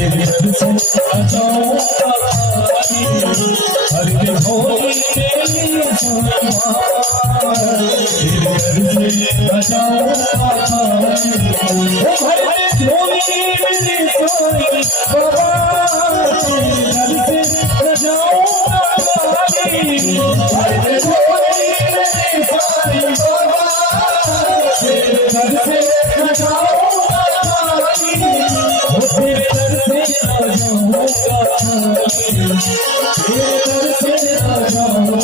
तेरे दर से आ जाऊंगा हर के भोली तेरी साईं बाबा तेरे दर से आ जाऊंगा हर के भोली तेरी साईं बाबा तेरे दर से आ जाऊंगा हर के भोली तेरी साईं बाबा तेरे दर से आ जाऊंगा तेरे दर से आ जाऊंगा तेरे दर से आ जाऊंगा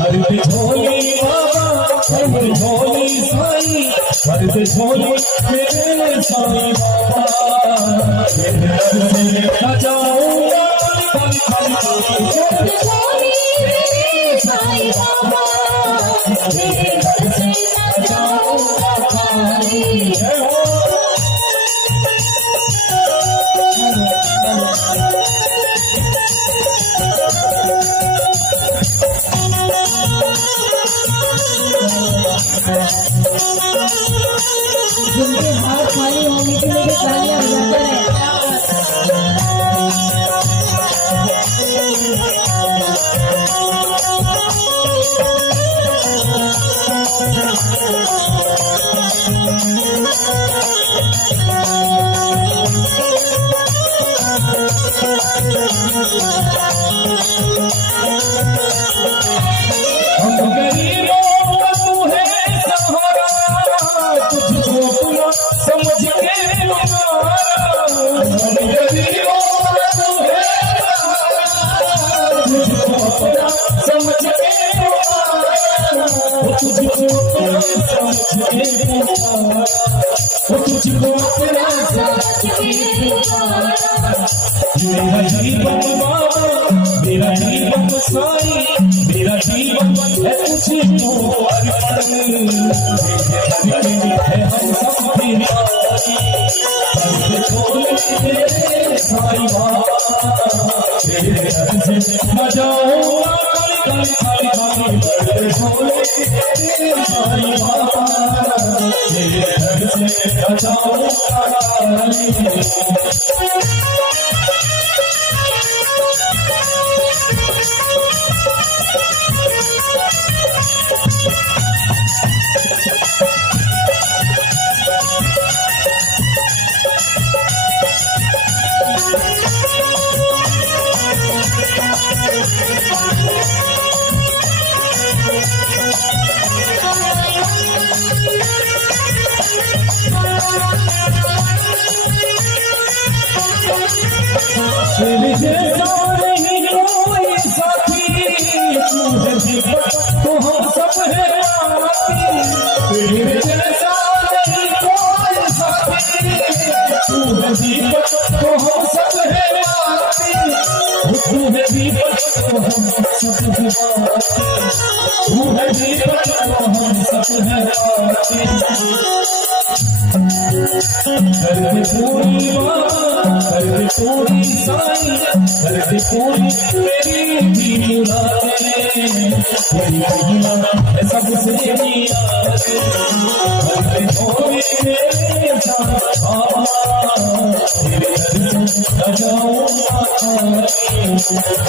हर दे भोली बाबा हर भोली साईं हर दे भोली मेरे साईं बाबा तेरे दर से आ जाऊंगा हर दे भोली मेरे साईं बाबा तेरे दर से आ जाऊंगा जिनके हाथ खाली होने के लिए तालियां बजाते हैं। हम गरीबों का तू है सहारा तुझको अपना समझ के पुकारा हम गरीबों का तू है सहारा तुझको अपना समझ के पुकारा तुझको अपना समझ के पुकारा तुझको अपना समझ के पुकारा मेरा जीवन बाबा मेरा जीवन साईं मेरा जीवन है तुझको अर्पण है हम सब बीमारी तेरे साईं बाबा तेरे दर से आ जाऊंगा तेरे भोले तेरे साईं बाबा तेरे दर से आ जाऊंगा तेरे जैसा नहीं कोई साथी तू है दीपक तो हम सब है आती तेरे जैसा नहीं कोई साथी तू है दीपक तो हम सब है आती तू है दीपक तो हम सब है आती तू है दीपक तो हम सब है आती हर पूरी हर पूरी साईं हर पूरी मेरी भी मुरादें मेरी महिमा है सबसे नियाज़ हर पूरी मेरे साईं बाबा तेरे दर से आ जाऊंगा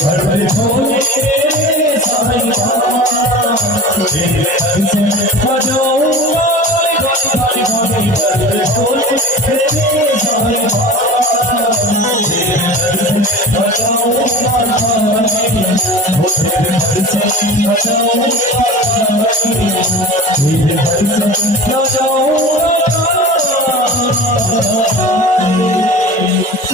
हर पूरी मेरे साईं बाबा तेरे दर से आ जाऊंगा जाऊंगा